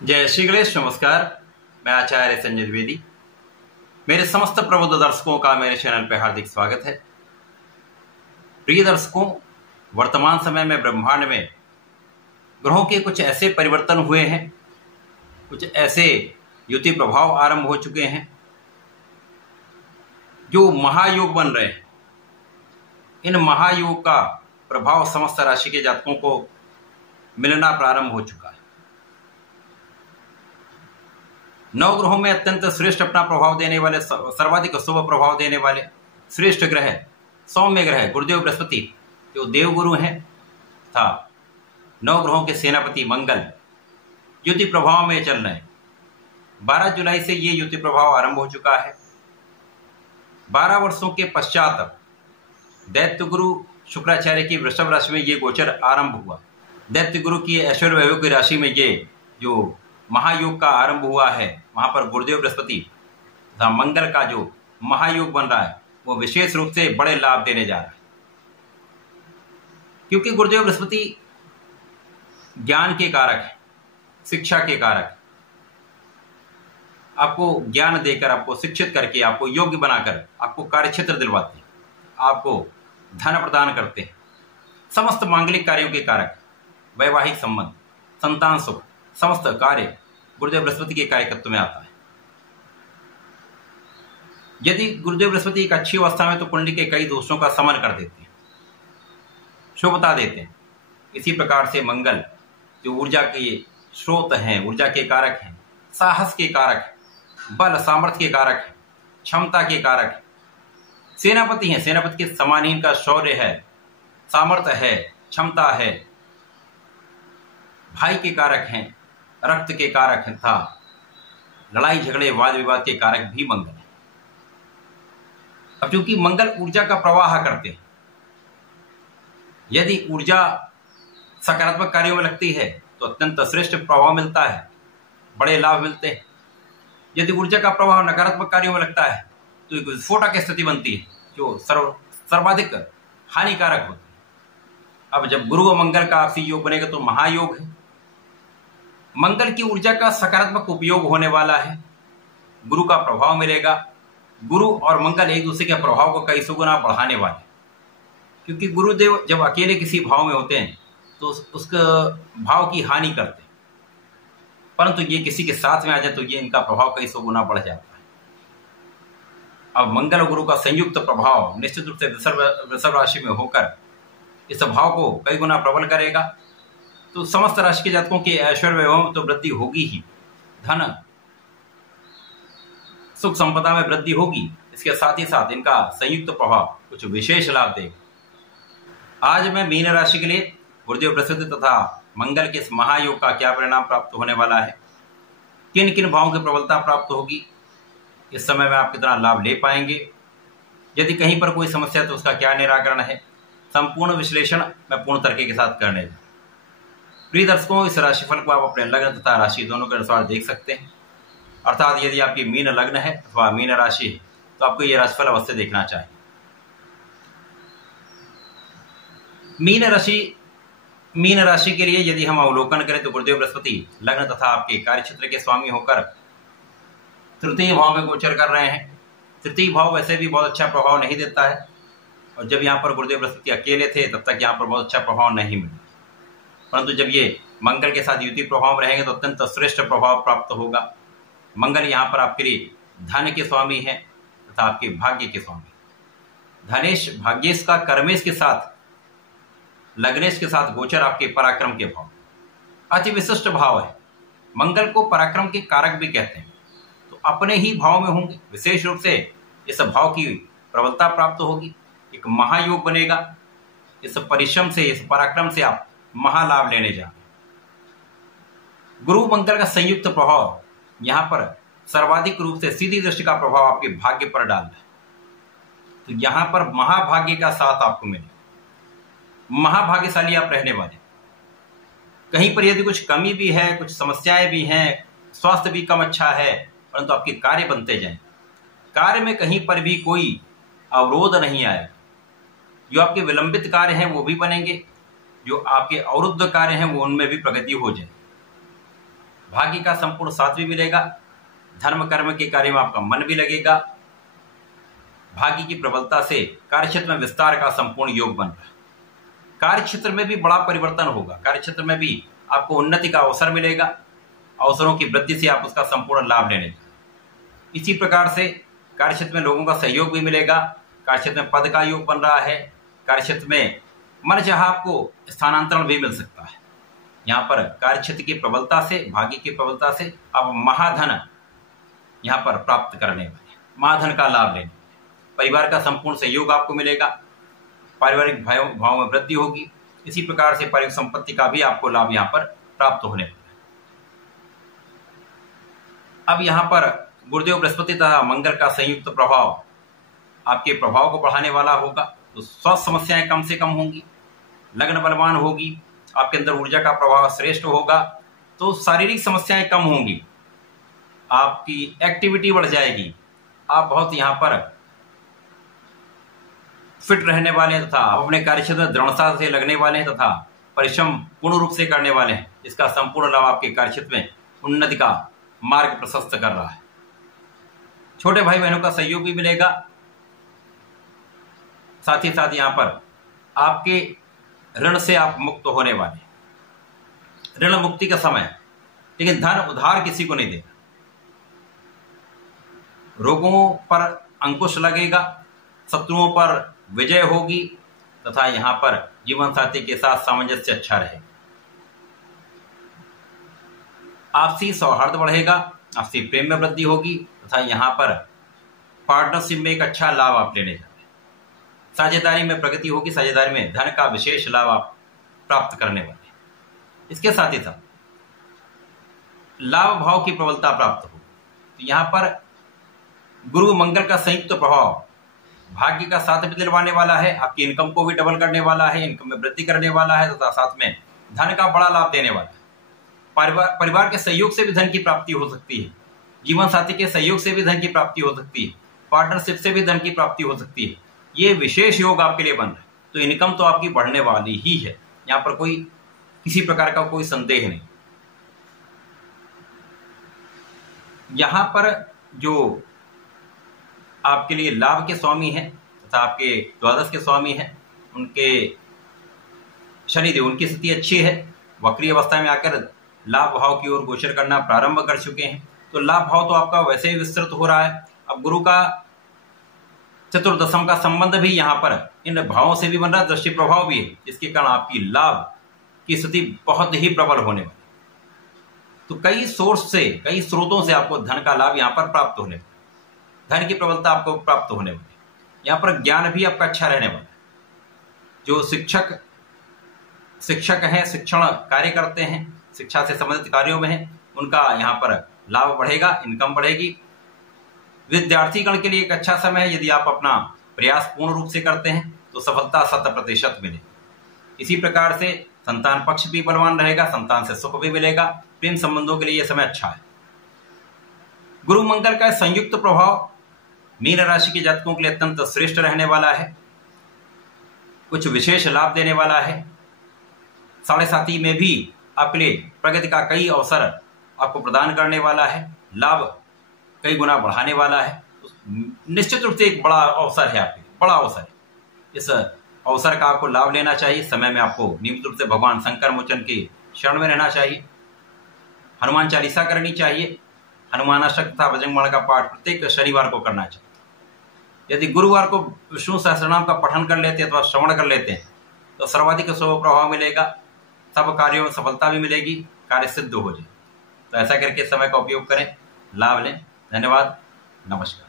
जय श्री गणेश। नमस्कार, मैं आचार्य संजय द्विवेदी। मेरे समस्त प्रबुद्ध दर्शकों का मेरे चैनल पर हार्दिक स्वागत है। प्रिय दर्शकों, वर्तमान समय में ब्रह्मांड में ग्रहों के कुछ ऐसे परिवर्तन हुए हैं, कुछ ऐसे युति प्रभाव आरंभ हो चुके हैं जो महायोग बन रहे हैं। इन महायोग का प्रभाव समस्त राशि के जातकों को मिलना प्रारंभ हो चुका है। नौ ग्रहों में अत्यंत श्रेष्ठ अपना प्रभाव देने वाले, सर्वाधिक शुभ प्रभाव देने वाले श्रेष्ठ ग्रह, सौम्य ग्रह गुरुदेव बृहस्पति जो देवगुरु हैं तथा नौ ग्रहों के सेनापति मंगल युति प्रभाव में चल रहे हैं। 12 जुलाई से ये युति प्रभाव आरंभ हो चुका है। 12 वर्षों के पश्चात दैत्य गुरु शुक्राचार्य की वृषभ राशि में ये गोचर आरंभ हुआ। दैत्य गुरु की ऐश्वर्य वैभव की राशि में ये जो महायोग का आरंभ हुआ है, वहां पर गुरुदेव बृहस्पति तथा मंगल का जो महायोग बन रहा है वो विशेष रूप से बड़े लाभ देने जा रहा है। क्योंकि गुरुदेव बृहस्पति ज्ञान के कारक है, शिक्षा के कारक है। आपको ज्ञान देकर, आपको शिक्षित करके, आपको योग्य बनाकर आपको कार्यक्षेत्र दिलवाते हैं, आपको धन प्रदान करते हैं। समस्त मांगलिक कार्यों के कारक, वैवाहिक संबंध, संतान सुख, समस्त कार्य गुरुदेव बृहस्पति के कार्यकत्व में आता है। यदि गुरुदेव बृहस्पति एक अच्छी अवस्था में तो कुंडली के कई दोषों का शमन कर देते हैं, शुभता देते हैं। इसी प्रकार से मंगल जो ऊर्जा के स्रोत हैं, ऊर्जा के कारक हैं, साहस के कारक हैं, बल सामर्थ्य के कारक हैं, क्षमता के कारक हैं, सेनापति हैं। सेनापति के समान ही इनका शौर्य है, सामर्थ्य है, क्षमता है, भाई के कारक हैं, रक्त के कारक हैं तथा लड़ाई झगड़े वाद विवाद के कारक भी मंगल है। अब चूंकि मंगल ऊर्जा का प्रवाह करते हैं, यदि ऊर्जा सकारात्मक कार्यों में लगती है तो अत्यंत श्रेष्ठ प्रभाव मिलता है, बड़े लाभ मिलते हैं। यदि ऊर्जा का प्रभाव नकारात्मक कार्यों में लगता है तो एक विस्फोटक की स्थिति बनती है जो सर्वाधिक हानिकारक होती है। अब जब गुरु और मंगल का आपसी योग बनेगा तो महायोग है। मंगल की ऊर्जा का सकारात्मक उपयोग होने वाला है, गुरु का प्रभाव मिलेगा। गुरु और मंगल एक दूसरे के प्रभाव को कई सौ गुना बढ़ाने वाले, क्योंकि गुरुदेव जब अकेले किसी भाव में होते हैं तो उसके भाव की हानि करते हैं, परंतु ये किसी के साथ में आ जाए तो ये इनका प्रभाव कई सौ गुना बढ़ जाता है। अब मंगल और गुरु का संयुक्त प्रभाव निश्चित रूप से वृषभ राशि में होकर इस भाव को कई गुना प्रबल करेगा। तो समस्त राशि के जातकों के ऐश्वर्य वैभव में तो वृद्धि होगी ही, धन सुख संपदा में वृद्धि होगी। इसके साथ ही साथ इनका संयुक्त प्रभाव कुछ विशेष लाभ देगा। आज मैं मीन राशि के लिए गुरुदेव बृहस्पति तथा मंगल के इस महायोग का क्या परिणाम प्राप्त होने वाला है, किन किन भावों की प्रबलता प्राप्त होगी, इस समय में आप कितना लाभ ले पाएंगे, यदि कहीं पर कोई समस्या तो उसका क्या निराकरण है, संपूर्ण विश्लेषण मैं पूर्ण तरीके के साथ करने जा। प्रिय दर्शकों, इस राशिफल को आप अपने लग्न तथा राशि दोनों के अनुसार देख सकते हैं। अर्थात यदि आपकी मीन लग्न है अथवा मीन राशि है तो आपको यह राशिफल अवश्य देखना चाहिए। मीन राशि के लिए यदि हम अवलोकन करें तो गुरुदेव बृहस्पति लग्न तथा आपके कार्यक्षेत्र के स्वामी होकर तृतीय भाव में गोचर कर रहे हैं। तृतीय भाव वैसे भी बहुत अच्छा प्रभाव नहीं देता है, और जब यहाँ पर गुरुदेव बृहस्पति अकेले थे तब तक यहाँ पर बहुत अच्छा प्रभाव नहीं मिला, परंतु जब ये मंगल के साथ युति प्रभाव रहेंगे तो अत्यंत श्रेष्ठ प्रभाव प्राप्त होगा। मंगल यहाँ पर आपके लिए धन के स्वामी हैं तथा आपके भाग्य के स्वामी। धनेश भाग्येश का कर्मेश के साथ लग्नेश के साथ गोचर आपके पराक्रम के भाव, अति विशिष्ट भाव है। मंगल को पराक्रम के कारक भी कहते हैं, तो अपने ही भाव में होंगे। विशेष रूप से इस भाव की प्रबलता प्राप्त होगी, एक महायोग बनेगा। इस परिश्रम से, इस पराक्रम से आप महालाभ लेने जा। गुरु मंगल का संयुक्त प्रभाव यहां पर सर्वाधिक रूप से सीधी दृष्टि का प्रभाव आपके भाग्य पर डाल रहा है, तो यहां पर महाभाग्य का साथ आपको मिलेगा। महाभाग्यशाली आप रहने वाले। कहीं पर यदि कुछ कमी भी है, कुछ समस्याएं भी हैं, स्वास्थ्य भी कम अच्छा है, परंतु आपके कार्य बनते जाएं। कार्य में कहीं पर भी कोई अवरोध नहीं आएगा। जो आपके विलंबित कार्य हैं वो भी बनेंगे, जो आपके अवरुद्ध कार्य हैं वो उनमें भी प्रगति हो जाए। भाग्य का संपूर्ण साथ भी मिलेगा। धर्म कर्म के कार्य में आपका मन भी लगेगा। भाग्य की प्रबलता से कार्यक्षेत्र में विस्तार का संपूर्ण योग बन रहा है। कार्यक्षेत्र में भी बड़ा परिवर्तन होगा। कार्यक्षेत्र में भी आपको उन्नति का अवसर मिलेगा। अवसरों की वृद्धि से आप उसका संपूर्ण लाभ लेने जाएंगे। इसी प्रकार से कार्यक्षेत्र में लोगों का सहयोग भी मिलेगा। कार्यक्षेत्र में पद का योग बन रहा है। कार्यक्षेत्र में मन चाहा आपको स्थानांतरण भी मिल सकता है। यहाँ पर कार्यक्षेत्र की प्रबलता से, भाग्य की प्रबलता से आप महाधन यहाँ पर प्राप्त करने वाले, महाधन का लाभ लेने वाले। परिवार का संपूर्ण सहयोग आपको मिलेगा। पारिवारिक भाव में वृद्धि होगी। इसी प्रकार से पारिवारिक संपत्ति का भी आपको लाभ यहाँ पर प्राप्त होने वाला है। अब यहाँ पर गुरुदेव बृहस्पति तथा मंगल का संयुक्त प्रभाव आपके प्रभाव को बढ़ाने वाला होगा। तो स्वास्थ्य समस्याएं कम से कम होंगी, लग्न बलवान होगी, आपके अंदर ऊर्जा का प्रभाव श्रेष्ठ होगा। तो शारीरिक समस्याएं कम होंगी, आपकी एक्टिविटी बढ़ जाएगी, आप बहुत यहाँ पर फिट रहने वाले हैं तथा अपने कार्यक्षेत्र में दृढ़ता से लगने वाले हैं तथा परिश्रम पूर्ण रूप से करने वाले हैं। इसका संपूर्ण लाभ आपके कार्यक्षेत्र में उन्नति का मार्ग प्रशस्त कर रहा है। छोटे भाई बहनों का सहयोग भी मिलेगा। साथ ही साथ यहाँ पर आपके ऋण से आप मुक्त होने वाले, ऋण मुक्ति का समय है। लेकिन धन उधार किसी को नहीं देगा। रोगों पर अंकुश लगेगा, शत्रुओं पर विजय होगी तथा यहाँ पर जीवन साथी के साथ सामंजस्य अच्छा रहेगा। आपसी सौहार्द बढ़ेगा, आपसी प्रेम में वृद्धि होगी तथा यहाँ पर पार्टनरशिप में एक अच्छा लाभ आप लेने जाएंगे। साझेदारी में प्रगति होगी, साझेदारी में धन का विशेष लाभ आप प्राप्त करने वाले। इसके साथ ही साथ लाभ भाव की प्रबलता प्राप्त होगी। तो यहाँ पर गुरु मंगल का संयुक्त प्रभाव भाग्य का साथ भी दिलवाने वाला है, आपकी इनकम को भी डबल करने वाला है, इनकम में वृद्धि करने वाला है तथा साथ में धन का बड़ा लाभ देने वाला है। परिवार के सहयोग से भी धन की प्राप्ति हो सकती है। जीवन साथी के सहयोग से भी धन की प्राप्ति हो सकती है। पार्टनरशिप से भी धन की प्राप्ति हो सकती है। ये विशेष योग आपके लिए बन रहा है। तो इनकम तो आपकी बढ़ने वाली ही है, यहाँ पर कोई किसी प्रकार का कोई संदेह नहीं। यहाँ पर जो आपके लिए लाभ के स्वामी हैं तथा आपके द्वादश के स्वामी हैं, उनके शनिदेव, उनकी स्थिति अच्छी है। वक्री अवस्था में आकर लाभ भाव की ओर गोचर करना प्रारंभ कर चुके हैं। तो लाभ भाव तो आपका वैसे ही विस्तृत हो रहा है। अब गुरु का चतुर्दशम का संबंध भी यहाँ पर इन भावों से भी बन रहा है, दृष्टि प्रभाव भी है, जिसके कारण आपकी लाभ की स्थिति बहुत ही प्रबल होने वाली। तो कई सोर्स से, कई स्रोतों से आपको धन का लाभ यहाँ पर प्राप्त होने वाला, धन की प्रबलता आपको प्राप्त होने वाली। यहाँ पर ज्ञान भी आपका अच्छा रहने वाला है। जो शिक्षक हैं, शिक्षण कार्य करते हैं, शिक्षा से संबंधित कार्यों में हैं, उनका यहाँ पर लाभ बढ़ेगा, इनकम बढ़ेगी। विद्यार्थीगण के लिए एक अच्छा समय है। यदि आप अपना प्रयास पूर्ण रूप से करते हैं तो सफलता 100% मिलेगी। इसी प्रकार से संतान पक्ष भी बलवान रहेगा, संतान से सुख भी मिलेगा। प्रेम संबंधों के लिए यह समय अच्छा है। गुरु मंगल का संयुक्त प्रभाव मीन राशि के जातकों के लिए अत्यंत श्रेष्ठ रहने वाला है, कुछ विशेष लाभ देने वाला है। 7.5 में भी आपके लिए प्रगति का कई अवसर आपको प्रदान करने वाला है, लाभ कई गुना बढ़ाने वाला है। निश्चित रूप से एक बड़ा अवसर है आपके लिए, बड़ा अवसर है। इस अवसर का आपको लाभ लेना चाहिए। समय में आपको नियमित रूप से भगवान शंकर मोचन के शरण में रहना चाहिए, हनुमान चालीसा करनी चाहिए, हनुमान अष्टक तथा बजरंगबाण का पाठ प्रत्येक शनिवार को करना चाहिए। यदि गुरुवार को विष्णु सहस्रनाम का पठन कर लेते हैं अथवा श्रवण कर लेते हैं तो सर्वाधिक शुभ प्रभाव मिलेगा, सब कार्यों में सफलता भी मिलेगी, कार्य सिद्ध हो जाए। तो ऐसा करके समय का उपयोग करें, लाभ लें। धन्यवाद, नमस्कार।